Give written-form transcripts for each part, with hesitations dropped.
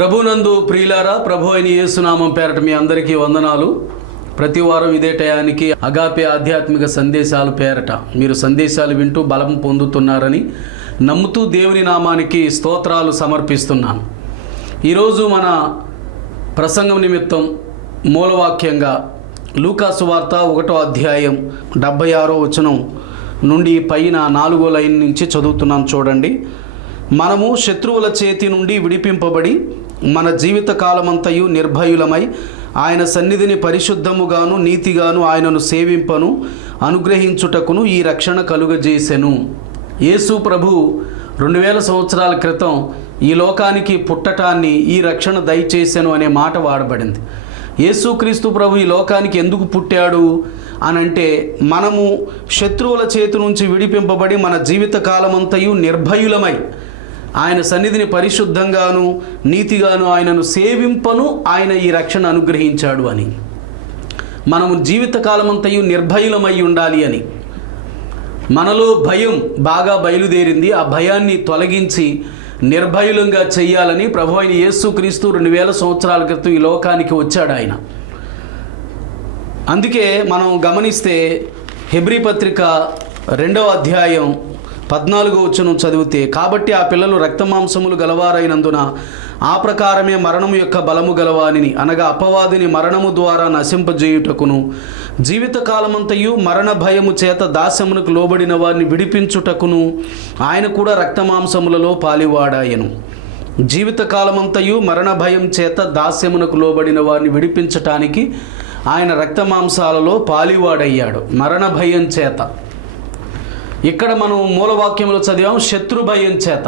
ప్రభునందు ప్రియులారా, ప్రభు అయిన యేసునామం పేరట మీ అందరికీ వందనాలు. ప్రతి వారం ఇదే టయానికి అగాపే ఆధ్యాత్మిక సందేశాలు పేరట మీరు సందేశాలు వింటూ బలం పొందుతున్నారని నమ్ముతూ దేవుని నామానికి స్తోత్రాలు సమర్పిస్తున్నాను. ఈరోజు మన ప్రసంగం నిమిత్తం మూలవాక్యంగా లూకా సువార్త 1వ అధ్యాయం 76వ వచనం నుండి పైన 4వ లైన్ నుంచి చదువుతున్నాను. చూడండి. మనము శత్రువుల చేతి నుండి విడిపింపబడి మన జీవిత కాలమంతయు నిర్భయులమై ఆయన సన్నిధిని పరిశుద్ధముగాను నీతిగాను ఆయనను సేవింపను అనుగ్రహించుటకును ఈ రక్షణ కలుగజేసెను. యేసు ప్రభు 2000 సంవత్సరాల క్రితం ఈ లోకానికి పుట్టటాన్ని ఈ రక్షణ దయచేసెను అనే మాట వాడబడింది. యేసుక్రీస్తు ప్రభు ఈ లోకానికి ఎందుకు పుట్టాడు అనంటే, మనము శత్రువుల చేతి నుంచి విడిపింపబడి మన జీవిత కాలమంతయు నిర్భయులమై ఆయన సన్నిధిని పరిశుద్ధంగాను నీతిగాను ఆయనను సేవింపను ఆయన ఈ రక్షణ అనుగ్రహించాడు అని. మనము జీవితకాలమంతయు నిర్భయులమై ఉండాలి అని. మనలో భయం బాగా బయలుదేరింది. ఆ భయాన్ని తొలగించి నిర్భయులంగా చెయ్యాలని ప్రభు అయిన యేసుక్రీస్తు 2000 సంవత్సరాల క్రితం ఈ లోకానికి వచ్చాడు ఆయన. అందుకే మనం గమనిస్తే హెబ్రీ పత్రిక 2వ అధ్యాయం 14వ వచనం చదివితే, కాబట్టి ఆ పిల్లలు రక్తమాంసములు గలవారైనందున ఆ ప్రకారమే మరణము యొక్క బలము గలవానిని, అనగా అపవాదిని మరణము ద్వారా నశింపజేయుటకును జీవితకాలమంతయు మరణ భయము చేత దాస్యమునకు లోబడిన వారిని విడిపించుటకును ఆయన కూడా రక్తమాంసములలో పాలివాడాయను. జీవితకాలమంతయు మరణ భయం చేత దాస్యమునకు లోబడిన వారిని విడిపించటానికి ఆయన రక్తమాంసాలలో పాలివాడయ్యాడు. మరణ భయం చేత. ఇక్కడ మనం మూలవాక్యంలో చదివాం, శత్రు భయం చేత.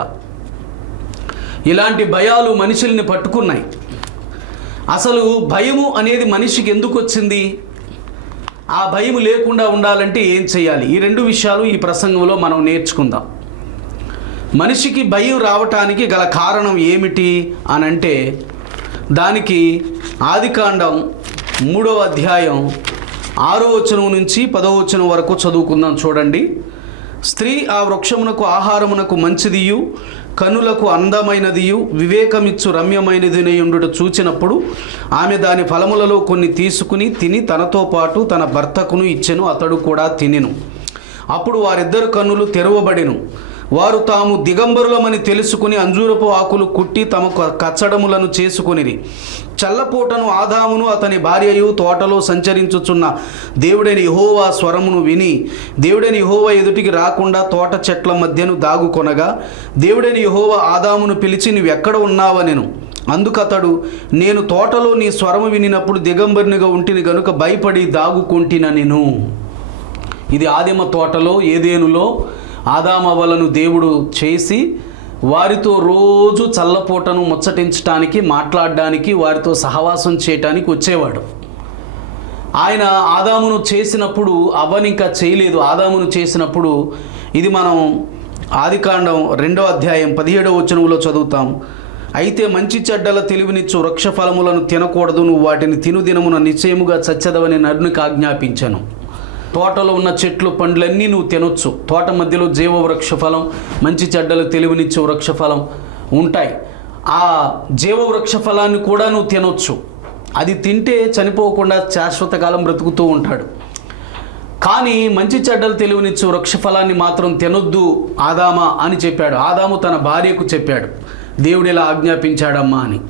ఇలాంటి భయాలు మనుషుల్ని పట్టుకున్నాయి. అసలు భయము అనేది మనిషికి ఎందుకు వచ్చింది? ఆ భయం లేకుండా ఉండాలంటే ఏం చేయాలి? ఈ 2 విషయాలు ఈ ప్రసంగంలో మనం నేర్చుకుందాం. మనిషికి భయం రావటానికి గల కారణం ఏమిటి అనంటే, దానికి ఆదికాండం 3వ అధ్యాయం 6వ వచనం నుంచి 10వ వచనం వరకు చదువుకుందాం. చూడండి. స్త్రీ ఆ వృక్షమునకు ఆహారమునకు మంచిదియు కనులకు అందమైనదియు వివేకమిచ్చు రమ్యమైనదినయుండుట చూచినప్పుడు ఆమె దాని ఫలములలో కొన్ని తీసుకుని తిని తనతో పాటు తన భర్తకును ఇచ్చెను. అతడు కూడా తినెను. అప్పుడు వారిద్దరు కన్నులు తెరవబడెను. వారు తాము దిగంబరులమని తెలుసుకుని అంజూరపు ఆకులు కుట్టి తమ కచ్చడములను చేసుకునిరి. చల్లపూటను ఆదామును అతని భార్యయు తోటలో సంచరించుచున్న దేవుడైన యెహోవా స్వరమును విని దేవుడైన యెహోవా ఎదుటికి రాకుండా తోట చెట్ల మధ్యను దాగుకొనగా దేవుడైన యెహోవా ఆదామును పిలిచి, నువ్వెక్కడ ఉన్నావనెను. అందుకతడు, నేను తోటలో నీ స్వరము వినినప్పుడు దిగంబరునిగా ఉంటిని గనుక భయపడి దాగుకొంటినెను. ఇది ఆదిమ తోటలో ఏదేనులో ఆదామవ్వలను దేవుడు చేసి వారితో రోజు చల్లపూటను ముచ్చటించడానికి, మాట్లాడడానికి, వారితో సహవాసం చేయటానికి వచ్చేవాడు. ఆయన ఆదామును చేసినప్పుడు అవ్వని ఇంకా చేయలేదు. ఆదామును చేసినప్పుడు ఇది మనం ఆదికాండం 2వ అధ్యాయం 17వ వచనంలో చదువుతాం. అయితే మంచి చెడ్డల తెలివినిచ్చు వృక్ష ఫలములను తినకూడదు, నువ్వు వాటిని తినుదినమున నిశ్చయముగా చచ్చెదవని నరునికి ఆజ్ఞాపించాను. తోటలో ఉన్న చెట్లు పండ్లన్నీ నువ్వు తినొచ్చు. తోట మధ్యలో జీవ వృక్షఫలం, మంచి చెడ్డలు తెలివినిచ్చే వృక్షఫలం ఉంటాయి. ఆ జీవ వృక్షఫలాన్ని కూడా నువ్వు తినొచ్చు. అది తింటే చనిపోకుండా శాశ్వత కాలం బ్రతుకుతూ ఉంటాడు. కానీ మంచి చెడ్డలు తెలివినిచ్చే వృక్షఫలాన్ని మాత్రం తినొద్దు ఆదామా అని చెప్పాడు. ఆదాము తన భార్యకు చెప్పాడు, దేవుడు ఇలా ఆజ్ఞాపించాడమ్మా అని.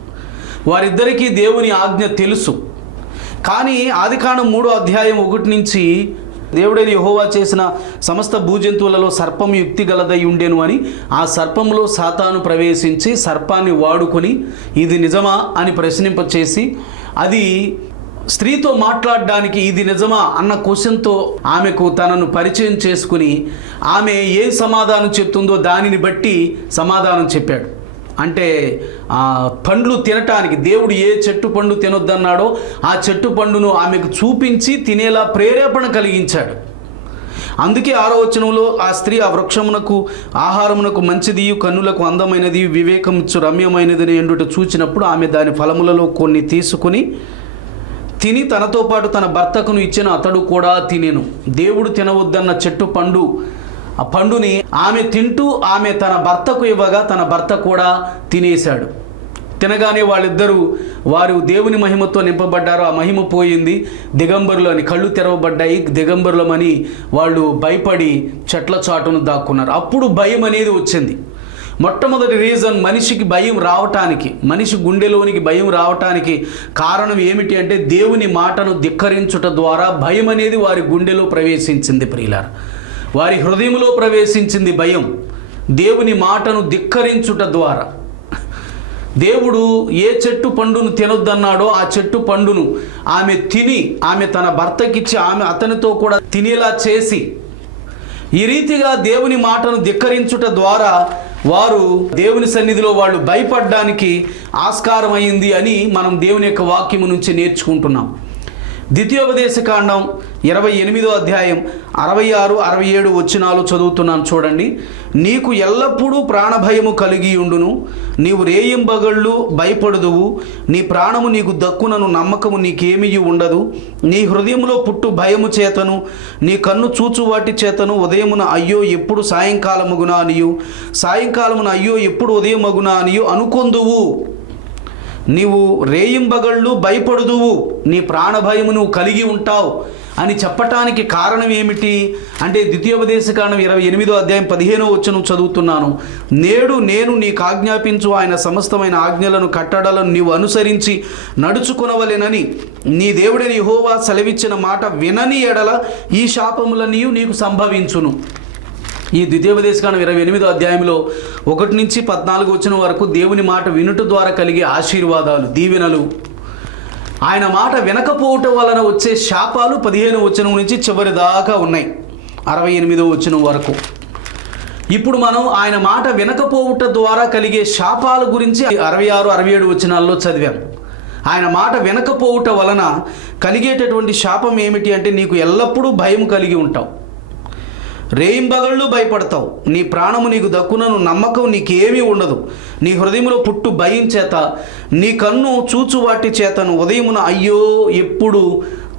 వారిద్దరికీ దేవుని ఆజ్ఞ తెలుసు. కానీ ఆదికాండం 3వ అధ్యాయం 1 నుంచి దేవుడైన యెహోవా చేసిన సమస్త భూజంతువులలో సర్పం యుక్తి గలదై ఉండెను అని ఆ సర్పంలో సాతాను ప్రవేశించి సర్పాన్ని వాడుకొని ఇది నిజమా అని ప్రశ్నింపచేసి, అది స్త్రీతో మాట్లాడడానికి ఇది నిజమా అన్న క్వశ్చన్తో ఆమెకు తనను పరిచయం చేసుకుని ఆమె ఏ సమాధానం చెప్తుందో దానిని బట్టి సమాధానం చెప్పాడు. అంటే పండ్లు తినటానికి దేవుడు ఏ చెట్టు పండు తినొద్దన్నాడో ఆ చెట్టు పండును ఆమెకు చూపించి తినేలా ప్రేరేపణ కలిగించాడు. అందుకే 6వ వచనంలో, ఆ స్త్రీ ఆ వృక్షమునకు ఆహారమునకు మంచిదియు కన్నులకు అందమైనది వివేకమిచ్చు రమ్యమైనది ఎండుట చూచినప్పుడు ఆమె దాని ఫలములలో కొన్ని తీసుకుని తిని తనతో పాటు తన భర్తకును ఇచ్చెను. అతడు కూడా తినెను. దేవుడు తినవద్దన్న చెట్టు పండు ఆ పండుని ఆమె తింటూ ఆమె తన భర్తకు ఇవ్వగా తన భర్త కూడా తినేశాడు. తినగానే వాళ్ళిద్దరూ వారు దేవుని మహిమతో నింపబడ్డారు. ఆ మహిమ పోయింది. దిగంబరులు అని కళ్ళు తెరవబడ్డాయి. దిగంబరులమని వాళ్ళు భయపడి చెట్ల చాటును దాక్కున్నారు. అప్పుడు భయం అనేది వచ్చింది. మొట్టమొదటి రీజన్ మనిషికి భయం రావటానికి, మనిషి గుండెలోనికి భయం రావటానికి కారణం ఏమిటి అంటే దేవుని మాటను ధిక్కరించుట ద్వారా భయం అనేది వారి గుండెలో ప్రవేశించింది. ప్రియులారా, వారి హృదయంలో ప్రవేశించింది భయం. దేవుని మాటను ధిక్కరించుట ద్వారా దేవుడు ఏ చెట్టు పండును తినొద్దన్నాడో ఆ చెట్టు పండును ఆమె తిని, ఆమె తన భర్తకిచ్చి ఆమె అతనితో కూడా తినేలా చేసి, ఈ రీతిగా దేవుని మాటను ధిక్కరించుట ద్వారా వారు దేవుని సన్నిధిలో వాళ్ళు భయపడడానికి ఆస్కారం అయింది అని మనం దేవుని యొక్క వాక్యము నుంచి నేర్చుకుంటున్నాం. ద్వితీయోపదేశకాండం 28వ అధ్యాయం 66, 67 వచనాలు చదువుతున్నాను చూడండి. నీకు ఎల్లప్పుడూ ప్రాణభయము కలిగి ఉండును, నీవు రేయింబగళ్ళు భయపడుదువు, నీ ప్రాణము నీకు దక్కునను నమ్మకము నీకేమీ ఉండదు. నీ హృదయంలో పుట్టు భయము చేతను, నీ కన్ను చూచు వాటి చేతను ఉదయమున అయ్యో ఎప్పుడు సాయంకాలమగునా అనియు, సాయంకాలమున అయ్యో ఎప్పుడు ఉదయమగునా అనియు అనుకొందువు. నీవు రేయింబగళ్ళు భయపడుదువు, నీ ప్రాణభయము నువ్వు కలిగి ఉంటావు అని చెప్పటానికి కారణం ఏమిటి అంటే ద్వితీయోపదేశకాండం 28వ అధ్యాయం 15వ వచనం చదువుతున్నాను. నేడు నేను నీకు ఆజ్ఞాపించు ఆయన సమస్తమైన ఆజ్ఞలను కట్టడలను నీవు అనుసరించి నడుచుకొనవలెనని నీ దేవుడైన యెహోవా సెలవిచ్చిన మాట వినని ఎడల ఈ శాపములన్నీ నీకు సంభవించును. ఈ ద్వితీయోపదేశకాండం 28వ అధ్యాయంలో 1 నుంచి 14 వచనం వరకు దేవుని మాట వినుట ద్వారా కలిగే ఆశీర్వాదాలు, దీవెనలు, ఆయన మాట వినకపోవటం వలన వచ్చే శాపాలు 15వ వచనం నుంచి చివరి దాకా ఉన్నాయి, 68వ వచనం వరకు. ఇప్పుడు మనం ఆయన మాట వినకపోవటం ద్వారా కలిగే శాపాల గురించి 66, 67 వచనాల్లో చదివాం. ఆయన మాట వినకపోవటం వలన కలిగేటటువంటి శాపం ఏమిటి అంటే నీకు ఎల్లప్పుడూ భయం కలిగి ఉంటావు, రేయింబగళ్ళు భయపడతావు, నీ ప్రాణము నీకు దక్కునను నమ్మకం నీకేమీ ఉండదు. నీ హృదయంలో పుట్టు భయం చేత, నీ కన్ను చూచు వాటి చేతను ఉదయమున అయ్యో ఎప్పుడు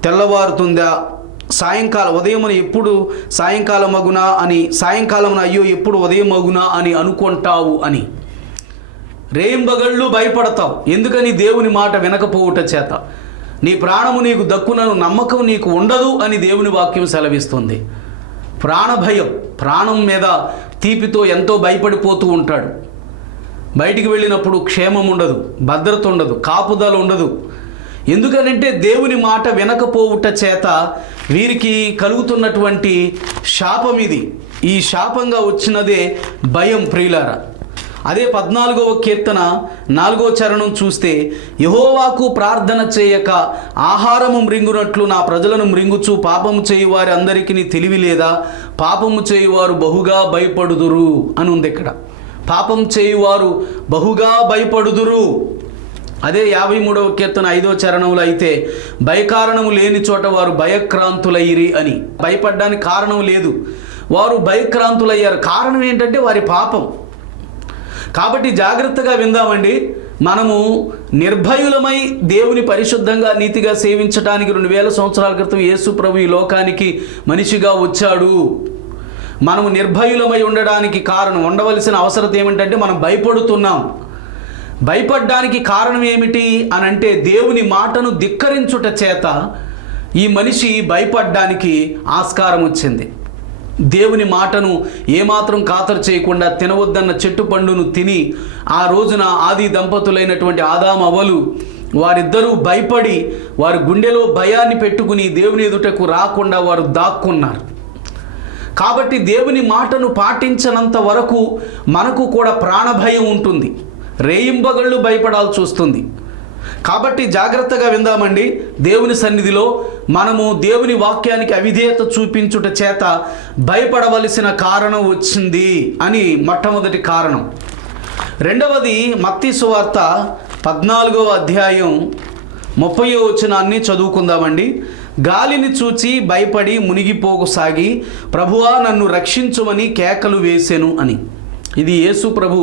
తెల్లవారుతుందా, ఉదయమున ఎప్పుడు సాయంకాలం మగునా అని, సాయంకాలమున అయ్యో ఎప్పుడు ఉదయం మగునా అని అనుకుంటావు అని. రేయింబగళ్ళు భయపడతావు ఎందుకని? దేవుని మాట వినకపోవుట చేత. నీ ప్రాణము నీకు దక్కునను నమ్మకం నీకు ఉండదు అని దేవుని వాక్యం సెలవిస్తుంది. ప్రాణభయం, ప్రాణం మీద తీపితో ఎంతో భయపడిపోతూ ఉంటాడు. బయటికి వెళ్ళినప్పుడు క్షేమం ఉండదు, భద్రత ఉండదు, కాపుదల ఉండదు. ఎందుకనంటే దేవుని మాట వినకపోవుట చేత వీరికి కలుగుతున్నటువంటి శాపం ఇది. ఈ శాపంగా వచ్చినదే భయం. ప్రియులారా, అదే 14వ కీర్తన 4వ చరణం చూస్తే, యెహోవాకు ప్రార్థన చేయక ఆహారము మృంగునట్లు నా ప్రజలను మృంగుచు పాపము చేయువారి అందరికీ తెలివి లేదా, పాపము చేయువారు బహుగా భయపడుదురు అని ఉంది ఇక్కడ. పాపం చేయువారు బహుగా భయపడుదురు. అదే 53వ కీర్తన 5వ చరణంలో అయితే, భయకారణము లేని చోట వారు భయక్రాంతులయ్యిరి అని. భయపడడానికి కారణం లేదు, వారు భయక్రాంతులయ్యారు. కారణం ఏంటంటే వారి పాపం. కాబట్టి జాగ్రత్తగా విందామండి. మనము నిర్భయులమై దేవుని పరిశుద్ధంగా నీతిగా సేవించడానికి 2000 సంవత్సరాల క్రితం యేసు ప్రభు ఈ లోకానికి మనిషిగా వచ్చాడు. మనము నిర్భయులమై ఉండడానికి కారణం, ఉండవలసిన అవసరం ఏమిటంటే మనం భయపడుతున్నాం. భయపడడానికి కారణం ఏమిటి అని అంటే దేవుని మాటను ధిక్కరించుట చేత ఈ మనిషి భయపడడానికి ఆస్కారం వచ్చింది. దేవుని మాటను ఏమాత్రం ఖాతరు చేయకుండా తినవద్దన్న చెట్టు పండును తిని ఆ రోజున ఆది దంపతులైనటువంటి ఆదాము అవ్వలు వారిద్దరూ భయపడి వారి గుండెలో భయాన్ని పెట్టుకుని దేవుని ఎదుటకు రాకుండా వారు దాక్కున్నారు. కాబట్టి దేవుని మాటను పాటించనంత వరకు మనకు కూడా ప్రాణభయం ఉంటుంది, రేయింబగళ్ళు భయపడాల్సి వస్తుంది. కాబట్టి జాగ్రత్తగా విందామండి. దేవుని సన్నిధిలో మనము దేవుని వాక్యానికి అవిధేయత చూపించుట చేత భయపడవలసిన కారణం వచ్చింది అని మొట్టమొదటి కారణం. రెండవది మత్తయి సువార్త 14వ అధ్యాయం 30వ వచనాన్ని చదువుకుందామండి. గాలిని చూచి భయపడి మునిగిపోసాగి ప్రభువా నన్ను రక్షించుమని కేకలు వేసెను అని. ఇది యేసు ప్రభు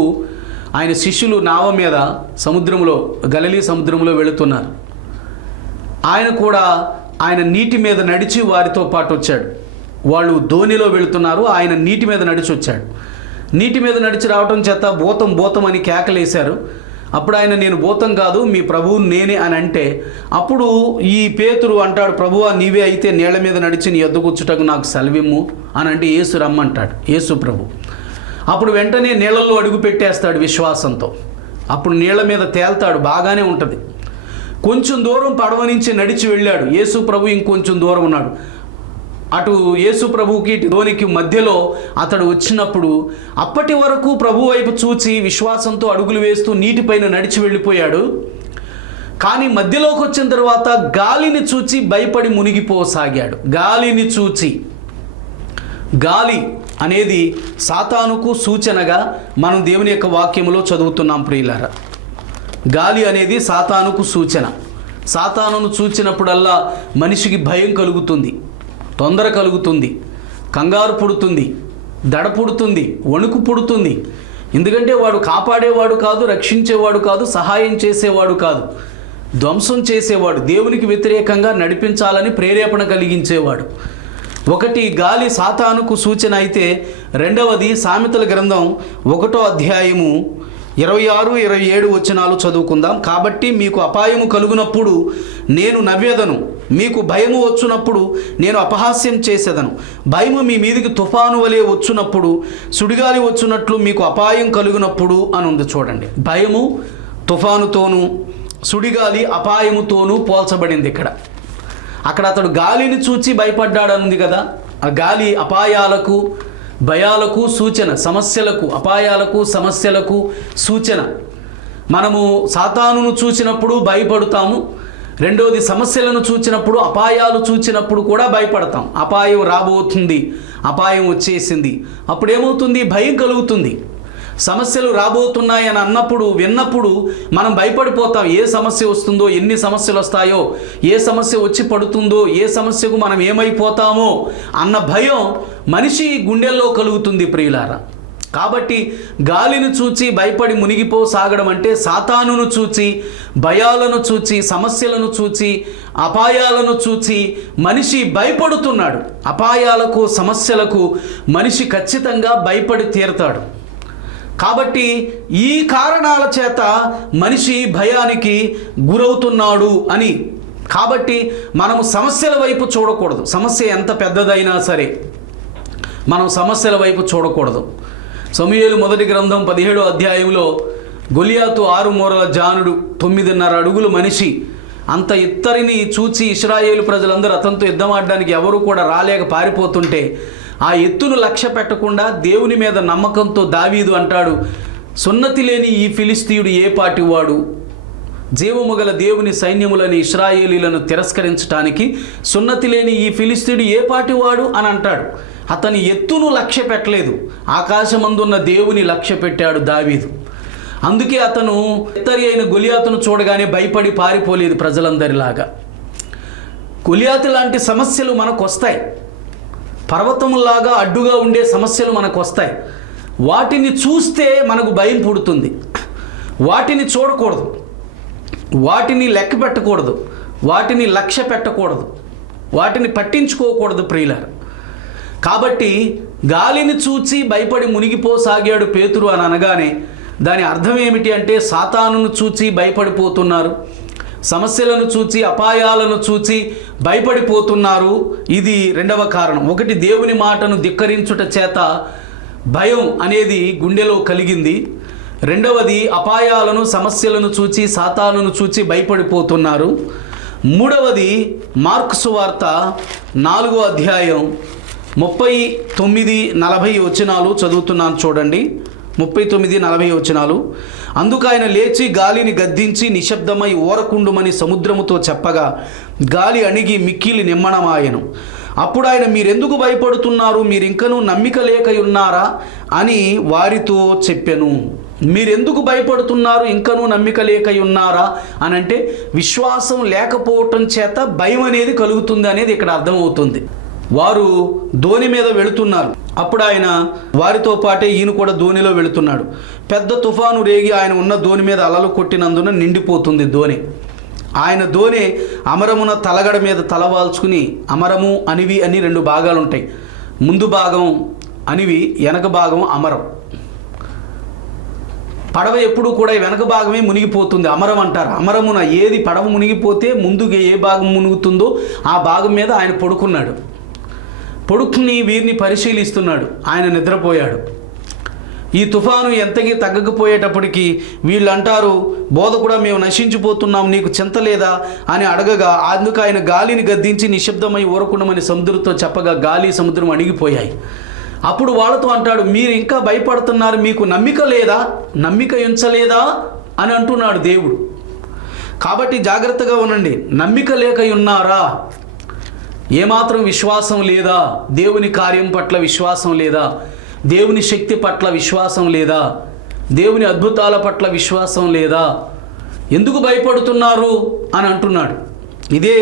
ఆయన శిష్యులు నావ మీద సముద్రంలో, గలిలీ సముద్రంలో వెళుతున్నారు. ఆయన కూడా ఆయన నీటి మీద నడిచి వారితో పాటు వచ్చాడు. వాళ్ళు ధోనిలో వెళుతున్నారు, ఆయన నీటి మీద నడిచి వచ్చాడు. నీటి మీద నడిచి రావటం చేత భూతం భూతం అని కేకలేశారు. అప్పుడు ఆయన నేను భూతం కాదు మీ ప్రభువు నేనే అని అంటే, అప్పుడు ఈ పేతురు అంటాడు, ప్రభువా నీవే అయితే నీళ్ల మీద నడిచి నీ యొద్ద కూర్చుటకు నాకు సెలవిమ్ము అని అంటే యేసు రమ్మంటాడు, యేసు ప్రభు. అప్పుడు వెంటనే నీళ్ళల్లో అడుగు పెట్టేస్తాడు విశ్వాసంతో. అప్పుడు నీళ్ల మీద తేల్తాడు, బాగానే ఉంటుంది. కొంచెం దూరం పడవ నుంచి నడిచి వెళ్ళాడు. యేసు ప్రభు ఇంకొంచెం దూరం ఉన్నాడు. అటు యేసు ప్రభువుకి ఇటు ధోనికి మధ్యలో అతడు వచ్చినప్పుడు అప్పటి వరకు ప్రభు వైపు చూచి విశ్వాసంతో అడుగులు వేస్తూ నీటిపైన నడిచి వెళ్ళిపోయాడు. కానీ మధ్యలోకి వచ్చిన తర్వాత గాలిని చూచి భయపడి మునిగిపోసాగాడు. గాలిని చూచి, గాలి అనేది సాతానుకు సూచనగా మనం దేవుని యొక్క వాక్యములో చదువుతున్నాం ప్రియులారా. గాలి అనేది సాతానుకు సూచన. సాతానును చూచినప్పుడల్లా మనిషికి భయం కలుగుతుంది, తొందర కలుగుతుంది, కంగారు పుడుతుంది, దడ పుడుతుంది, వణుకు పుడుతుంది. ఎందుకంటే వాడు కాపాడేవాడు కాదు, రక్షించేవాడు కాదు, సహాయం చేసేవాడు కాదు, ధ్వంసం చేసేవాడు, దేవునికి వ్యతిరేకంగా నడిపించాలని ప్రేరేపణ కలిగించేవాడు. ఒకటి గాలి సాతానుకు సూచన అయితే, రెండవది సామెతల గ్రంథం 1వ అధ్యాయము 26, 27 వచనాలు చదువుకుందాం. కాబట్టి మీకు అపాయము కలుగునప్పుడు నేను నవ్వెదను, మీకు భయము వచ్చునప్పుడు నేను అపహాస్యం చేసేదను. భయము మీ మీదికి తుఫాను వలె వచ్చునప్పుడు, సుడిగాలి వచ్చునట్లు మీకు అపాయం కలుగునప్పుడు అని ఉంది. చూడండి, భయము తుఫానుతోనూ సుడిగాలి అపాయముతోనూ పోల్చబడింది ఇక్కడ. అక్కడ అతడు గాలిని చూచి భయపడ్డాడనుంది కదా. ఆ గాలి అపాయాలకు, భయాలకు సూచన, సమస్యలకు, అపాయాలకు, సమస్యలకు సూచన. మనము సాతానును చూసినప్పుడు భయపడతాము. రెండవది సమస్యలను చూచినప్పుడు, అపాయాలు చూచినప్పుడు కూడా భయపడతాం. అపాయం రాబోతుంది, అపాయం వచ్చేసింది, అప్పుడు ఏమవుతుంది? భయం కలుగుతుంది. సమస్యలు రాబోతున్నాయని అన్నప్పుడు, విన్నప్పుడు మనం భయపడిపోతాం. ఏ సమస్య వస్తుందో, ఎన్ని సమస్యలు వస్తాయో, ఏ సమస్య వచ్చి పడుతుందో, ఏ సమస్యకు మనం ఏమైపోతామో అన్న భయం మనిషి గుండెల్లో కలుగుతుంది ప్రియులారా. కాబట్టి గాలిని చూచి భయపడి మునిగిపోసాగడం అంటే సాతానును చూచి, భయాలను చూచి, సమస్యలను చూచి, అపాయాలను చూచి మనిషి భయపడుతున్నాడు. అపాయాలకు, సమస్యలకు మనిషి ఖచ్చితంగా భయపడి తీరతాడు. కాబట్టి ఈ కారణాల చేత మనిషి భయానికి గురవుతున్నాడు అని. కాబట్టి మనము సమస్యల వైపు చూడకూడదు. సమస్య ఎంత పెద్దదైనా సరే మనం సమస్యల వైపు చూడకూడదు. సమూయేలు మొదటి గ్రంథం 17వ అధ్యాయంలో గొలియాతు 6 మూరల జానుడు, 9.5 అడుగుల మనిషి, అంత ఇత్తరిని చూచి ఇశ్రాయేలు ప్రజలందరూ అతనితో యుద్ధం ఆడడానికి ఎవరు కూడా రాలేక పారిపోతుంటే, ఆ ఎత్తును లక్ష్య పెట్టకుండా దేవుని మీద నమ్మకంతో దావీదు అంటాడు, సున్నతి లేని ఈ ఫిలిస్తీయుడు ఏ పాటివాడు? జీవము గల దేవుని సైన్యములని ఇశ్రాయేలీలను తిరస్కరించడానికి సున్నతి లేని ఈ ఫిలిస్తీయుడు ఏ పాటివాడు అని అంటాడు. అతని ఎత్తును లక్ష్య పెట్టలేదు, ఆకాశమందున్న దేవుని లక్ష్య పెట్టాడు దావీదు. అందుకే అతను ఎత్తరి అయిన గొలియాతును చూడగానే భయపడి పారిపోలేదు ప్రజలందరిలాగా. గొలియాతు లాంటి సమస్యలు మనకు వస్తాయి, పర్వతములాగా అడ్డుగా ఉండే సమస్యలు మనకు వస్తాయి. వాటిని చూస్తే మనకు భయం పుడుతుంది. వాటిని చూడకూడదు, వాటిని లెక్క పెట్టకూడదు, వాటిని లక్ష్య పెట్టకూడదు, వాటిని పట్టించుకోకూడదు ప్రియులారా. కాబట్టి గాలిని చూచి భయపడి మునిగిపోసాగాడు పేతురు అని అనగానే దాని అర్థం ఏమిటి అంటే, సాతానును చూచి భయపడిపోతున్నారు, సమస్యలను చూచి, అపాయాలను చూచి భయపడిపోతున్నారు. ఇది రెండవ కారణం. ఒకటి, దేవుని మాటను ధిక్కరించుట చేత భయం అనేది గుండెలో కలిగింది. రెండవది, అపాయాలను, సమస్యలను చూచి, సాతానును చూచి భయపడిపోతున్నారు. మూడవది, మార్కు సువార్త 4వ అధ్యాయం 39-40 వచనాలు చదువుతున్నాను చూడండి. 39-40 వచనాలు. అందుకు ఆయన లేచి గాలిని గద్దించి నిశ్శబ్దమై ఊరకుండుమని సముద్రముతో చెప్పగా గాలి అణిగి మిక్కిలి నిమ్మణమాయెను. అప్పుడు ఆయన, మీరెందుకు భయపడుతున్నారు? మీరింకనూ నమ్మిక లేక ఉన్నారా అని వారితో చెప్పెను. మీరెందుకు భయపడుతున్నారు, ఇంకనూ నమ్మిక లేక ఉన్నారా అని అంటే, విశ్వాసం లేకపోవటం చేత భయం అనేది కలుగుతుంది అనేది ఇక్కడ అర్థమవుతుంది. వారు దోణి మీద వెళుతున్నారు. అప్పుడు ఆయన వారితో పాటే ఈయన కూడా దోణిలో వెళుతున్నాడు. పెద్ద తుఫాను రేగి ఆయన ఉన్న దోణి మీద అలలు కొట్టినందున నిండిపోతుంది దోణి. ఆయన దోణి అమరమున తలగడ మీద తలవాల్చుకుని, అమరము, అనివి అని 2 భాగాలు ఉంటాయి. ముందు భాగం అనివి, వెనక భాగం అమరం. పడవ ఎప్పుడు కూడా వెనక భాగమే మునిగిపోతుంది. అమరం అంటారు. అమరమున ఏది పడవ మునిగిపోతే ముందుగా ఏ భాగం మునుగుతుందో ఆ భాగం మీద ఆయన పడుకున్నాడు. పడుకుని వీరిని పరిశీలిస్తున్నాడు. ఆయన నిద్రపోయాడు. ఈ తుఫాను ఎంతకీ తగ్గకపోయేటప్పటికీ వీళ్ళు అంటారు, బోధకుడా మేము నశించిపోతున్నాం, నీకు చింత లేదా అని అడగగా అందుకు ఆయన గాలిని గద్దించి నిశ్శబ్దమై ఊరకుండమని సముద్రంతో చెప్పగా గాలి సముద్రం అణిగిపోయాయి. అప్పుడు వాళ్ళతో అంటాడు, మీరు ఇంకా భయపడుతున్నారు, మీకు నమ్మిక లేదా, నమ్మిక ఉంచలేదా అని అంటున్నాడు దేవుడు. కాబట్టి జాగ్రత్తగా ఉండండి. నమ్మిక లేక ఉన్నారా? ఏమాత్రం విశ్వాసం లేదా? దేవుని కార్యం పట్ల విశ్వాసం లేదా? దేవుని శక్తి పట్ల విశ్వాసం లేదా? దేవుని అద్భుతాల పట్ల విశ్వాసం లేదా? ఎందుకు భయపడుతున్నారు అని అంటున్నాడు. ఇదే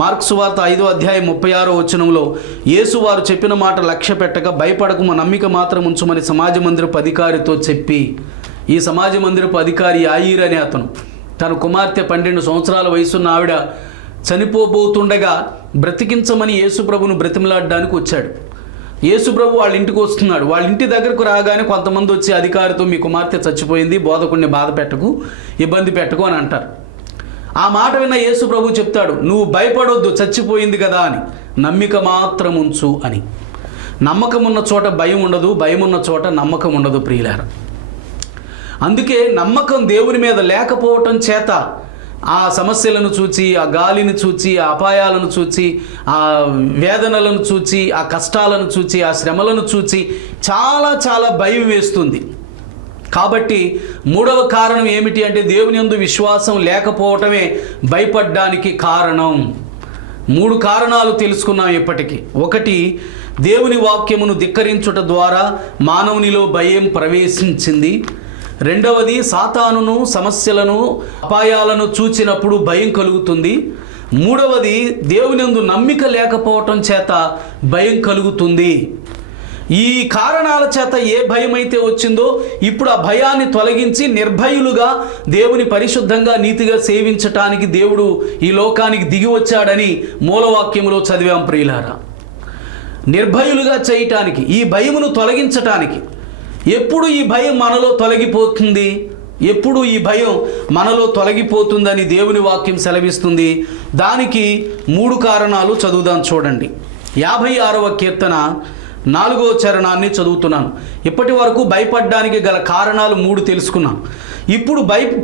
మార్కు సువార్త 5వ అధ్యాయం 36వ వచనంలో యేసు వారు చెప్పిన మాట లక్ష్య పెట్టక భయపడకము, నమ్మిక మాత్రం ఉంచుమని సమాజ మందిరపు అధికారితో చెప్పి, ఈ సమాజ మందిరపు అధికారి యాయీర్ అనే అతను తన కుమార్తె 12 సంవత్సరాల వయసున్న ఆవిడ చనిపోబోతుండగా బ్రతికించమని యేసుప్రభును బ్రతిమలాడడానికి వచ్చాడు. యేసుప్రభు వాళ్ళ ఇంటికి వస్తున్నాడు. వాళ్ళ ఇంటి దగ్గరకు రాగానే కొంతమంది వచ్చి అధికారితో, మీ కుమార్తె చచ్చిపోయింది, బోధకుడిని బాధ పెట్టకు, ఇబ్బంది పెట్టకు అని అంటారు. ఆ మాట విన్న యేసుప్రభు చెప్తాడు, నువ్వు భయపడొద్దు, చచ్చిపోయింది కదా అని, నమ్మిక మాత్రం ఉంచు అని. నమ్మకం ఉన్న చోట భయం ఉండదు, భయం ఉన్న చోట నమ్మకం ఉండదు ప్రియులారా. అందుకే నమ్మకం దేవుని మీద లేకపోవటం చేత ఆ సమస్యలను చూచి, ఆ గాలిని చూచి, ఆ అపాయాలను చూచి, ఆ వేదనలను చూచి, ఆ కష్టాలను చూచి, ఆ శ్రమలను చూచి చాలా చాలా భయం వేస్తుంది. కాబట్టి మూడవ కారణం ఏమిటి అంటే దేవుని యందు విశ్వాసం లేకపోవటమే భయపడ్డానికి కారణం. 3 కారణాలు తెలుసుకున్నాం ఇప్పటికీ. 1, దేవుని వాక్యమును ధిక్కరించుట ద్వారా మానవునిలో భయం ప్రవేశించింది. 2వది, సాతానును, సమస్యలను, అపాయాలను చూచినప్పుడు భయం కలుగుతుంది. 3వది, దేవుని యందు నమ్మిక లేకపోవటం చేత భయం కలుగుతుంది. ఈ కారణాల చేత ఏ భయం అయితే వచ్చిందో ఇప్పుడు ఆ భయాన్ని తొలగించి నిర్భయులుగా దేవుని పరిశుద్ధంగా నీతిగా సేవించటానికి దేవుడు ఈ లోకానికి దిగి వచ్చాడని మూలవాక్యములో చదివాం ప్రియులారా. నిర్భయులుగా చేయటానికి, ఈ భయమును తొలగించటానికి. ఎప్పుడు ఈ భయం మనలో తొలగిపోతుంది? ఎప్పుడు ఈ భయం మనలో తొలగిపోతుందని దేవుని వాక్యం సెలవిస్తుంది. దానికి 3 కారణాలు చదువుదాం చూడండి. 56వ కీర్తన 4వ చరణాన్ని చదువుతున్నాను. ఇప్పటి వరకు భయపడడానికి గల కారణాలు 3 తెలుసుకున్నాం. ఇప్పుడు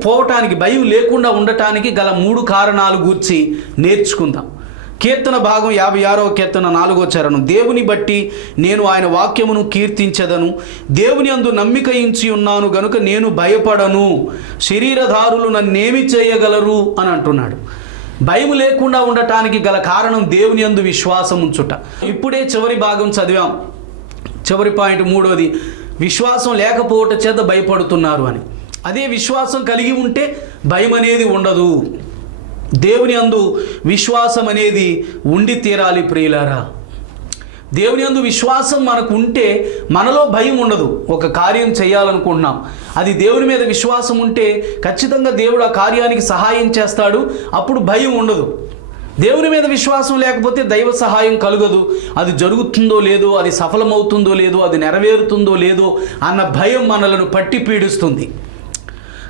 పోవటానికి, భయం లేకుండా ఉండటానికి గల 3 కారణాలు గూర్చి నేర్చుకుందాం. కీర్తన భాగం 56వ కీర్తన 4వ చరణం. దేవుని బట్టి నేను ఆయన వాక్యమును కీర్తించెదను, దేవుని యందు నమ్మిక ఉంచి ఉన్నాను గనుక నేను భయపడను, శరీరధారులు నన్నేమి చేయగలరు అని అంటున్నాడు. భయం లేకుండా ఉండటానికి గల కారణం దేవుని యందు విశ్వాసం ఉంచుట. ఇప్పుడే చివరి భాగం చదివాం. చివరి పాయింట్ 3వది, విశ్వాసం లేకపోవట చేత భయపడుతున్నారు అని. అదే విశ్వాసం కలిగి ఉంటే భయం అనేది ఉండదు. దేవుని యందు విశ్వాసం అనేది ఉండి తీరాలి ప్రియులారా. దేవుని యందు విశ్వాసం మనకు ఉంటే మనలో భయం ఉండదు. ఒక కార్యం చేయాలనుకుంటున్నాం, అది దేవుని మీద విశ్వాసం ఉంటే ఖచ్చితంగా దేవుడు ఆ కార్యానికి సహాయం చేస్తాడు. అప్పుడు భయం ఉండదు. దేవుని మీద విశ్వాసం లేకపోతే దైవ సహాయం కలగదు. అది జరుగుతుందో లేదో, అది సఫలమవుతుందో లేదో, అది నెరవేరుతుందో లేదో అన్న భయం మనలను పట్టి పీడిస్తుంది.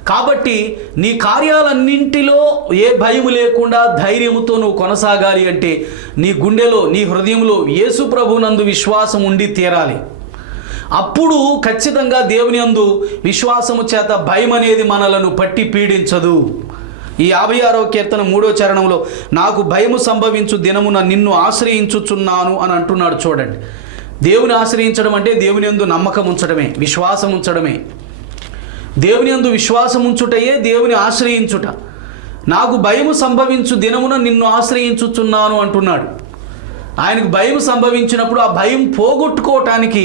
కాబట్టి నీ కార్యాలన్నింటిలో ఏ భయం లేకుండా ధైర్యముతో నువ్వు కొనసాగాలి అంటే నీ గుండెలో, నీ హృదయంలో యేసు ప్రభునందు విశ్వాసం ఉండి తీరాలి. అప్పుడు ఖచ్చితంగా దేవుని యందు విశ్వాసము చేత భయం అనేది మనలను పట్టి పీడించదు. ఈ 56వ కీర్తన 3వ చరణంలో నాకు భయము సంభవించు దినమున నిన్ను ఆశ్రయించుచున్నాను అని అంటున్నాడు. చూడండి, దేవుని ఆశ్రయించడం అంటే దేవుని యందు నమ్మకం ఉంచడమే, విశ్వాసం ఉంచడమే. దేవుని యందు విశ్వాసం ఉంచుటయే దేవుని ఆశ్రయించుట. నాకు భయము సంభవించు దినమున నిన్ను ఆశ్రయించుచున్నాను అంటున్నాడు. ఆయనకు భయం సంభవించినప్పుడు ఆ భయం పోగొట్టుకోవటానికి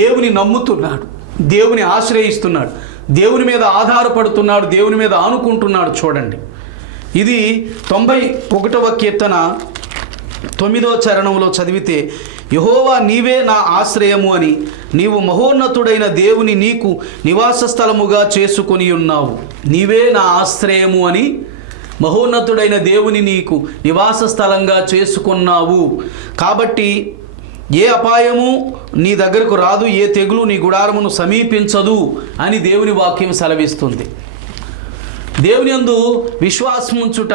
దేవుని నమ్ముతున్నాడు, దేవుని ఆశ్రయిస్తున్నాడు, దేవుని మీద ఆధారపడుతున్నాడు, దేవుని మీద ఆనుకుంటున్నాడు. చూడండి, ఇది 91వ కీర్తన 9వ చరణంలో చదివితే, యెహోవా నీవే నా ఆశ్రయము అని నీవు మహోన్నతుడైన దేవుని నీకు నివాస స్థలముగా చేసుకొని ఉన్నావు. నీవే నా ఆశ్రయము అని మహోన్నతుడైన దేవుని నీకు నివాస స్థలంగా చేసుకున్నావు. కాబట్టి ఏ అపాయము నీ దగ్గరకు రాదు, ఏ తెగులు నీ గుడారమును సమీపించదు అని దేవుని వాక్యం సెలవిస్తుంది. దేవుని యందు విశ్వాసం ఉంచుట,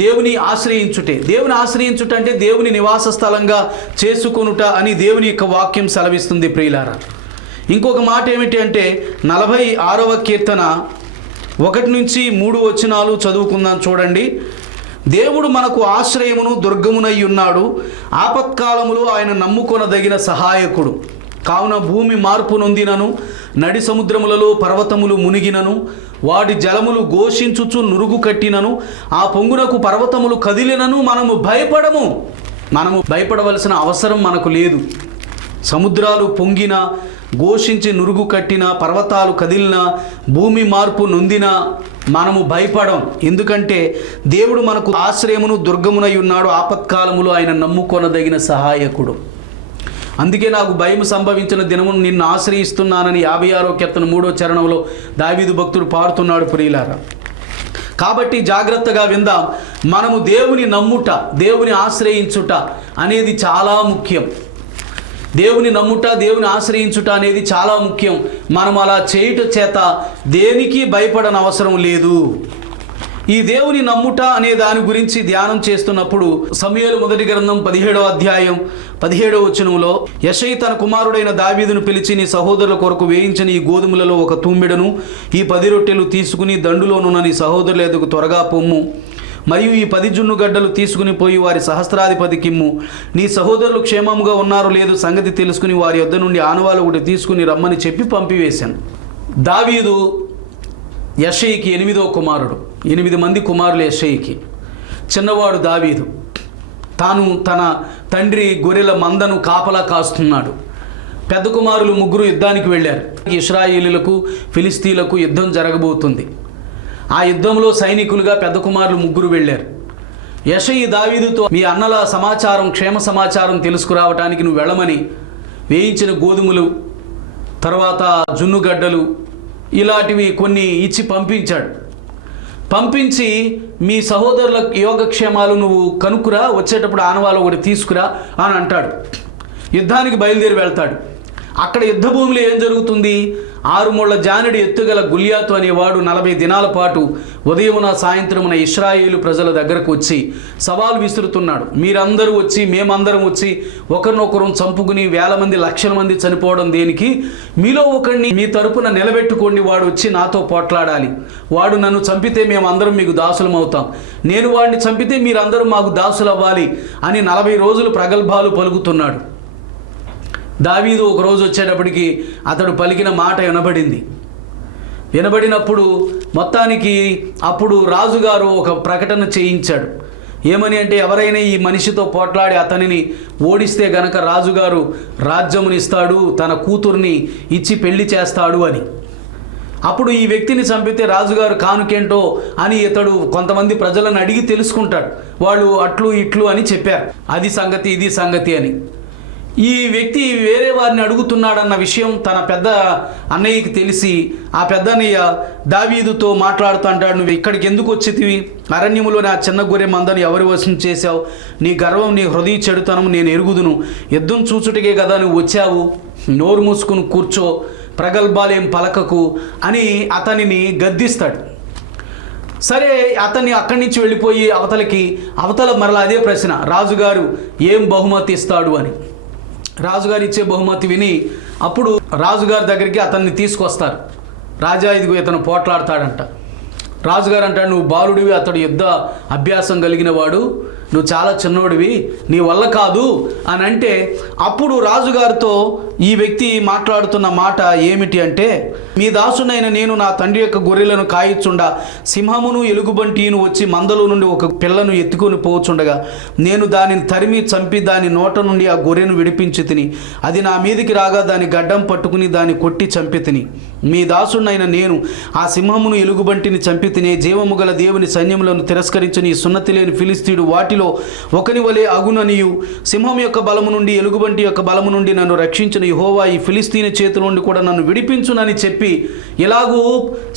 దేవుని ఆశ్రయించుటే. దేవుని ఆశ్రయించుట అంటే దేవుని నివాస స్థలంగా చేసుకొనుట అని దేవుని యొక్క వాక్యం సెలవిస్తుంది ప్రియులారా. ఇంకొక మాట ఏమిటి అంటే 46వ కీర్తన 1-3 వచనాలు చదువుకుందాం చూడండి. దేవుడు మనకు ఆశ్రయమును దుర్గమునై ఉన్నాడు, ఆపత్కాలములో ఆయన నమ్ముకొనదగిన సహాయకుడు. కావున భూమి మార్పు నొందినను, నడి సముద్రములలో పర్వతములు మునిగినను, వాటి జలములు ఘోషించుచు నురుగు కట్టినను, ఆ పొంగునకు పర్వతములు కదిలినను మనము భయపడము. మనము భయపడవలసిన అవసరం మనకు లేదు. సముద్రాలు పొంగిన, ఘోషించి నురుగు కట్టిన, పర్వతాలు కదిలిన, భూమి మార్పు నొందిన మనము భయపడం. ఎందుకంటే దేవుడు మనకు ఆశ్రయమును దుర్గమునై ఉన్నాడు, ఆపత్కాలములో ఆయన నమ్ముకొనదగిన సహాయకుడు. అందుకే నాకు భయం సంభవించిన దినమును నిన్ను ఆశ్రయిస్తున్నానని 56వ కీర్తన 3వ చరణంలో దావీదు భక్తుడు పాడుతున్నాడు ప్రియులారా. కాబట్టి జాగ్రత్తగా విందాం. మనము దేవుని నమ్ముట, దేవుని ఆశ్రయించుట అనేది చాలా ముఖ్యం. దేవుని నమ్ముట, దేవుని ఆశ్రయించుట అనేది చాలా ముఖ్యం. మనం అలా చేయుట చేత దేనికి భయపడని అవసరం లేదు. ఈ దేవుని నమ్ముట అనే దాని గురించి ధ్యానం చేస్తున్నప్పుడు సమూయేలు మొదటి గ్రంథం 17వ అధ్యాయం 17వ వచనంలో యెషయి తన కుమారుడైన దావీదును పిలిచి, నీ సహోదరుల కొరకు వేయించిన ఈ గోధుమలలో ఒక తుమ్మెడను, ఈ 10 రొట్టెలు తీసుకుని దండులోనున్న నీ సహోదరుల ఎదుగు త్వరగా పొమ్ము, మరియు ఈ 10 జున్ను గడ్డలు తీసుకుని పోయి వారి సహస్రాధిపతికిమ్ము. నీ సహోదరులు క్షేమముగా ఉన్నారో లేదో సంగతి తెలుసుకుని వారి యొద్ద నుండి ఆనవాలు ఒకటి తీసుకుని రమ్మని చెప్పి పంపివేశాను. దావీదు యెషయికి 8వ కుమారుడు. 8 మంది కుమారులు యెషయికి. చిన్నవాడు దావీదు. తాను తన తండ్రి గొర్రెల మందను కాపలా కాస్తున్నాడు. పెద్ద కుమారులు 3 యుద్ధానికి వెళ్ళారు. ఇశ్రాయేలీయులకు ఫిలిస్తీన్లకు యుద్ధం జరగబోతుంది. ఆ యుద్ధంలో సైనికులుగా పెద్ద కుమారులు 3 వెళ్ళారు. యెషయి దావీదుతో, మీ అన్నల సమాచారం, క్షేమ సమాచారం తెలుసుకురావటానికి నువ్వు వెళ్ళమని వేయించిన గోధుమలు, తర్వాత జున్నుగడ్డలు ఇలాంటివి కొన్ని ఇచ్చి పంపించాడు. పంపించి మీ సహోదరుల యోగక్షేమాలు నువ్వు కనుక్కురా, వచ్చేటప్పుడు ఆనవాలు ఒకటి తీసుకురా అని అంటాడు. యుద్ధానికి బయలుదేరి వెళ్తాడు. అక్కడ యుద్ధ భూమిలో ఏం జరుగుతుంది? 6 ముళ్ళ జానడి ఎత్తుగల గుల్యాతు అనేవాడు 40 దినాల పాటు ఉదయమున సాయంత్రమున ఇశ్రాయేలు ప్రజల దగ్గరకు వచ్చి సవాలు విసురుతున్నాడు. మీరందరూ వచ్చి, మేమందరం వచ్చి ఒకరినొకరు చంపుకుని 1000 మంది 1,00,000 మంది చనిపోవడం దేనికి? మీలో ఒకరిని మీ తరపున నిలబెట్టుకోండి, వాడు వచ్చి నాతో పోట్లాడాలి. వాడు నన్ను చంపితే మేమందరం మీకు దాసులం అవుతాం, నేను వాడిని చంపితే మీరందరూ మాకు దాసులు అవ్వాలి అని 40 రోజులు ప్రగల్భాలు పలుకుతున్నాడు. దావీదు ఒక రోజు వచ్చేటప్పటికి అతడు పలికిన మాట వినబడింది. వినబడినప్పుడు మొత్తానికి అప్పుడు రాజుగారు ఒక ప్రకటన చేయించాడు. ఏమని అంటే, ఎవరైనా ఈ మనిషితో పోట్లాడి అతనిని ఓడిస్తే గనక రాజుగారు రాజ్యమునిస్తాడు, తన కూతుర్ని ఇచ్చి పెళ్లి చేస్తాడు అని. అప్పుడు ఈ వ్యక్తిని చంపితే రాజుగారు కానుకేంటో అని ఇతడు కొంతమంది ప్రజలను అడిగి తెలుసుకుంటాడు. వాళ్ళు అట్లు ఇట్లు అని చెప్పారు, అది సంగతి ఇది సంగతి అని. ఈ వ్యక్తి వేరే వారిని అడుగుతున్నాడన్న విషయం తన పెద్ద అన్నయ్యకి తెలిసి, ఆ పెద్ద అన్నయ్య దావీదుతో మాట్లాడుతూ అంటాడు, నువ్వు ఇక్కడికి ఎందుకు వచ్చితివి? అరణ్యములో నా చిన్న గొర్రె మందని ఎవరి వశం చేశావు? నీ గర్వం, నీ హృదయ చెడుతనం నేను ఎరుగుదును. యుద్ధం చూచుటకే కదా నువ్వు వచ్చావు, నోరు మూసుకుని కూర్చో, ప్రగల్భాలేం పలకకు అని అతనిని గద్దిస్తాడు. సరే, అతన్ని అక్కడి నుంచి వెళ్ళిపోయి అవతల మరలా అదే ప్రశ్న, రాజుగారు ఏం బహుమతి ఇస్తాడు అని. రాజుగారు ఇచ్చే బహుమతి విని అప్పుడు రాజుగారి దగ్గరికి అతన్ని తీసుకొస్తారు. రాజా, ఇదిగో ఇతను పోట్లాడతాడంట. రాజుగారు అంటాడు, నువ్వు బాలుడివి, అతడు యుద్ధ అభ్యాసం కలిగిన వాడు, నువ్వు చాలా చిన్నోడివి, నీ వల్ల కాదు అని అంటే, అప్పుడు రాజుగారితో ఈ వ్యక్తి మాట్లాడుతున్న మాట ఏమిటి అంటే, మీ దాసునైన నేను నా తండ్రి యొక్క గొర్రెలను కాయిచుండా సింహమును ఎలుగుబంటిను వచ్చి మందలో నుండి ఒక పిల్లను ఎత్తుకొని పోవచ్చుండగా నేను దానిని తరిమి చంపి దాని నోట నుండి ఆ గొర్రెను విడిపించి తిని, అది నా మీదికి రాగా దాని గడ్డం పట్టుకుని దాన్ని కొట్టి చంపి తిని, మీ దాసునైన నేను ఆ సింహమును ఎలుగుబంటిని చంపి తినే జీవము గల దేవుని సైన్యములను తిరస్కరించిన ఈ సున్నతి లేని ఫిలిస్తీయుడు వాటిలో ఒకని వలె అగుననియు, సింహం యొక్క బలము నుండి ఎలుగుబంటి యొక్క బలము నుండి నన్ను రక్షించిన యెహోవా ఈ ఫిలిస్తీని చేతుల నుండి కూడా నన్ను విడిపించునని చెప్పి ఇలాగూ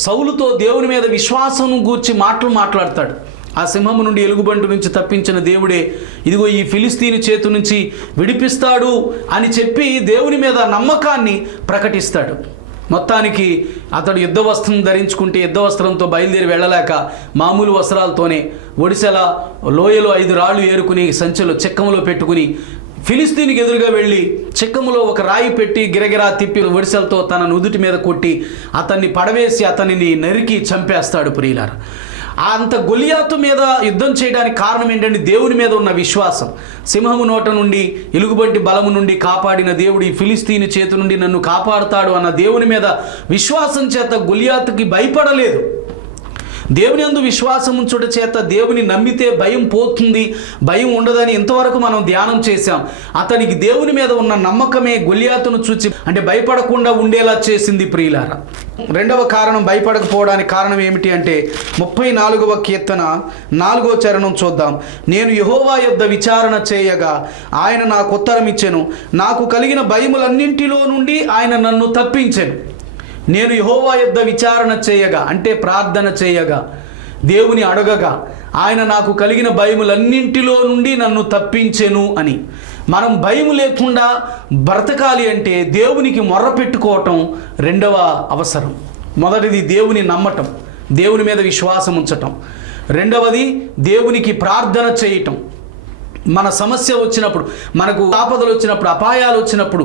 సౌలుతో దేవుని మీద విశ్వాసం గూర్చి మాట్లాడతాడు. ఆ సింహము నుండి ఎలుగుబంటి నుంచి తప్పించిన దేవుడే ఇదిగో ఈ ఫిలిస్తీని చేతి నుంచి విడిపిస్తాడు అని చెప్పి దేవుని మీద నమ్మకాన్ని ప్రకటిస్తాడు. మొత్తానికి అతడు యుద్ధ వస్త్రం ధరించుకుంటే యుద్ధ వస్త్రంతో బయలుదేరి వెళ్ళలేక మామూలు వస్త్రాలతోనే ఒడిశల లోయలో 5 రాళ్ళు ఏరుకుని సంచిలో చెక్కములో పెట్టుకుని ఫిలిస్తీనికి ఎదురుగా వెళ్ళి చెక్కములో ఒక రాయి పెట్టి గిరగిరా తిప్పి ఒడిశలతో తన నుదుటి మీద కొట్టి అతన్ని పడవేసి అతనిని నరికి చంపేస్తాడు ప్రియులారా. అంత గొలియాతు మీద యుద్ధం చేయడానికి కారణం ఏంటంటే దేవుని మీద ఉన్న విశ్వాసం. సింహము నోట నుండి ఎలుగుబంటి బలము నుండి కాపాడిన దేవుడు ఈ ఫిలిస్తీని చేతి నుండి నన్ను కాపాడుతాడు అన్న దేవుని మీద విశ్వాసం చేత గొలియాతుకి భయపడలేదు. దేవుని యందు విశ్వాసం ఉంచుట చేత దేవుని నమ్మితే భయం పోతుంది, భయం ఉండదని ఇంతవరకు మనం ధ్యానం చేశాం. అతనికి దేవుని మీద ఉన్న నమ్మకమే గొలియాతును చూచి అంటే భయపడకుండా ఉండేలా చేసింది ప్రియులారా. రెండవ కారణం, భయపడకపోవడానికి కారణం ఏమిటి అంటే 34వ కీర్తన 4వ చరణం చూద్దాం. నేను యెహోవా యొద్ద విచారణ చేయగా ఆయన నాకు ఉత్తరం ఇచ్చెను, నాకు కలిగిన భయములన్నింటిలో నుండి ఆయన నన్ను తప్పించెను. నేను యెహోవా యొద్ద విచారణ చేయగా అంటే ప్రార్థన చేయగా, దేవుని అడగగా ఆయన నాకు కలిగిన భయములన్నింటిలో నుండి నన్ను తప్పించెను అని. మనం భయం లేకుండా బ్రతకాలి అంటే దేవునికి మొర్ర పెట్టుకోవటం రెండవ అవసరం. మొదటిది దేవుని నమ్మటం, దేవుని మీద విశ్వాసం ఉంచటం. రెండవది దేవునికి ప్రార్థన చేయటం. మన సమస్య వచ్చినప్పుడు, మనకు ఆపదలు వచ్చినప్పుడు, అపాయాలు వచ్చినప్పుడు,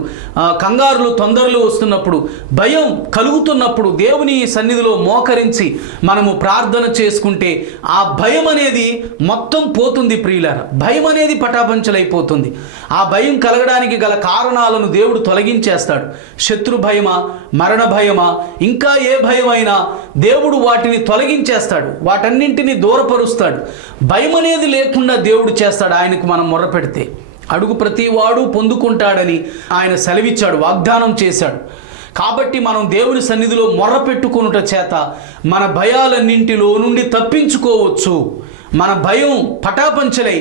కంగారులు తొందరలు వస్తున్నప్పుడు, భయం కలుగుతున్నప్పుడు దేవుని సన్నిధిలో మోకరించి మనము ప్రార్థన చేసుకుంటే ఆ భయం అనేది మొత్తం పోతుంది ప్రియులారా. భయం అనేది పటాపంచలైపోతుంది. ఆ భయం కలగడానికి గల కారణాలను దేవుడు తొలగించేస్తాడు. శత్రు భయమా, మరణ భయమా, ఇంకా ఏ భయమైనా దేవుడు వాటిని తొలగించేస్తాడు, వాటన్నింటినీ దూరపరుస్తాడు. భయం అనేది లేకుండా దేవుడు చేస్తాడు. ఆయనకు మనం మొర్ర పెడితే అడుగు ప్రతివాడు పొందుకుంటాడని ఆయన సెలవిచ్చాడు, వాగ్దానం చేశాడు. కాబట్టి మనం దేవుని సన్నిధిలో మొర్ర పెట్టుకొనుట చేత మన భయాలన్నింటిలో నుండి తప్పించుకోవచ్చు. మన భయం పటాపంచలై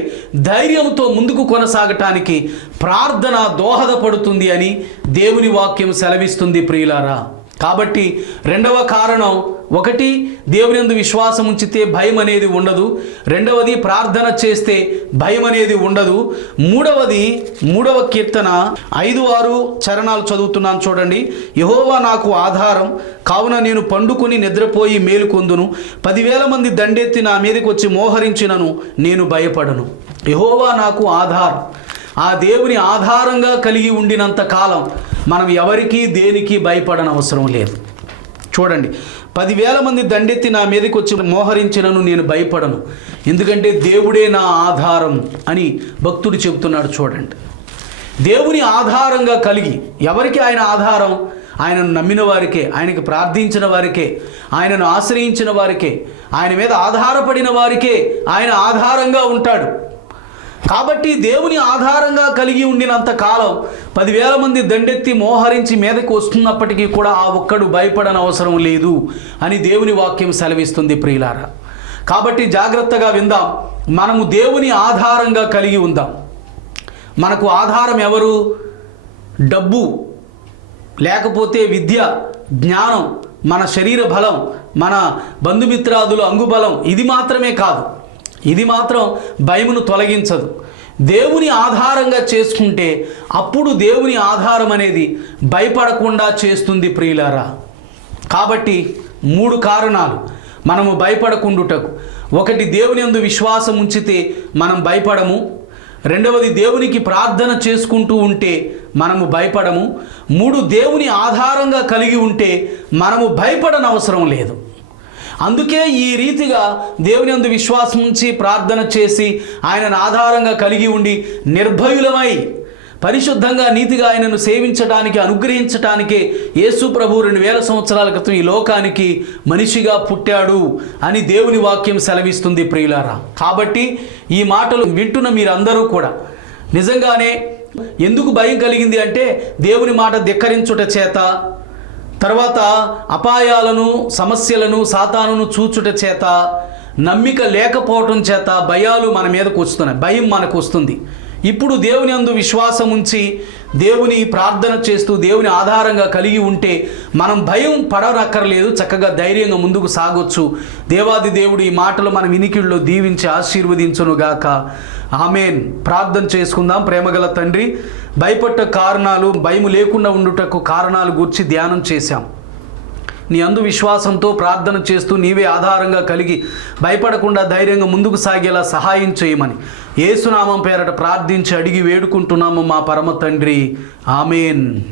ధైర్యంతో ముందుకు కొనసాగటానికి ప్రార్థన దోహదపడుతుంది అని దేవుని వాక్యం సెలవిస్తుంది ప్రియులారా. కాబట్టి రెండవ కారణం, ఒకటి దేవుని యందు విశ్వాసం ఉంచితే భయం అనేది ఉండదు. రెండవది ప్రార్థన చేస్తే భయం అనేది ఉండదు. మూడవ కీర్తన 5-6 చరణాలు చదువుతున్నాను చూడండి. యెహోవా నాకు ఆధారం, కావున నేను పండుకొని నిద్రపోయి మేలుకొందును. 10,000 మంది దండెత్తి నా మీదకి వచ్చి మోహరించినను నేను భయపడను. యెహోవా నాకు ఆధారం. ఆ దేవుని ఆధారంగా కలిగి ఉండినంత కాలం మనం ఎవరికీ దేనికి భయపడనవసరం లేదు. చూడండి, 10,000 మంది దండెత్తి నా మీదకి వచ్చి మోహరించినను నేను భయపడను, ఎందుకంటే దేవుడే నా ఆధారం అని భక్తుడు చెబుతున్నాడు. చూడండి, దేవుని ఆధారంగా కలిగి, ఎవరికి ఆయన ఆధారం? ఆయనను నమ్మిన వారికే, ఆయనకు ప్రార్థించిన వారికే, ఆయనను ఆశ్రయించిన వారికే, ఆయన మీద ఆధారపడిన వారికే ఆయన ఆధారంగా ఉంటాడు. కాబట్టి దేవుని ఆధారంగా కలిగి ఉండినంత కాలం 10,000 మంది దండెత్తి మోహరించి మీదకి వస్తున్నప్పటికీ కూడా ఆ ఒక్కడు భయపడని అవసరం లేదు అని దేవుని వాక్యం సెలవిస్తుంది ప్రియులారా. కాబట్టి జాగ్రత్తగా విందాం. మనము దేవుని ఆధారంగా కలిగి ఉందాం. మనకు ఆధారం ఎవరు? డబ్బు, లేకపోతే విద్య, జ్ఞానం, మన శరీర బలం, మన బంధుమిత్రాదులు అంగుబలం, ఇది మాత్రమే కాదు. ఇది మాత్రం భయమును తొలగించదు. దేవుని ఆధారంగా చేసుకుంటే అప్పుడు దేవుని ఆధారం అనేది భయపడకుండా చేస్తుంది ప్రియులారా. కాబట్టి 3 కారణాలు మనము భయపడకుండుటకు. ఒకటి, దేవుని యందు విశ్వాసం ఉంచితే మనం భయపడము. రెండవది, దేవునికి ప్రార్థన చేసుకుంటూ ఉంటే మనము భయపడము. 3, దేవుని ఆధారంగా కలిగి ఉంటే మనము భయపడనవసరం లేదు. అందుకే ఈ రీతిగా దేవుని యందు విశ్వాసం ఉంచి ప్రార్థన చేసి ఆయనను ఆధారంగా కలిగి ఉండి నిర్భయులమై పరిశుద్ధంగా నీతిగా ఆయనను సేవించడానికి అనుగ్రహించటానికే యేసు ప్రభు 2000 సంవత్సరాల క్రితం ఈ లోకానికి మనిషిగా పుట్టాడు అని దేవుని వాక్యం సెలవిస్తుంది ప్రియులారా. కాబట్టి ఈ మాటలు వింటున్న మీరందరూ కూడా నిజంగానే ఎందుకు భయం కలిగింది అంటే దేవుని మాట ధిక్కరించుట చేత, తర్వాత అపాయాలను, సమస్యలను, సాతానును చూచుట చేత, నమ్మిక లేకపోవటం చేత భయాలు మన మీదకు వస్తున్నాయి. భయం మనకు వస్తుంది. ఇప్పుడు దేవుని యందు విశ్వాసం ఉంచి దేవుని ప్రార్థన చేస్తూ దేవుని ఆధారంగా కలిగి ఉంటే మనం భయం పడనక్కర్లేదు, చక్కగా ధైర్యంగా ముందుకు సాగొచ్చు. దేవాది దేవుడు ఈ మాటలు మన వినికిడిలో దీవించి ఆశీర్వదించునుగాక. ఆమేన్. ప్రార్థన చేసుకుందాం. ప్రేమగల తండ్రి, భయపడ్డ కారణాలు, భయం లేకుండా ఉండుటకు కారణాలు గురించి ధ్యానం చేశాం. నీ అందు విశ్వాసంతో ప్రార్థన చేస్తూ నీవే ఆధారంగా కలిగి భయపడకుండా ధైర్యంగా ముందుకు సాగేలా సహాయం చేయమని యేసునామం పేరట ప్రార్థించి అడిగి వేడుకుంటున్నాము మా పరమ తండ్రి. ఆమేన్.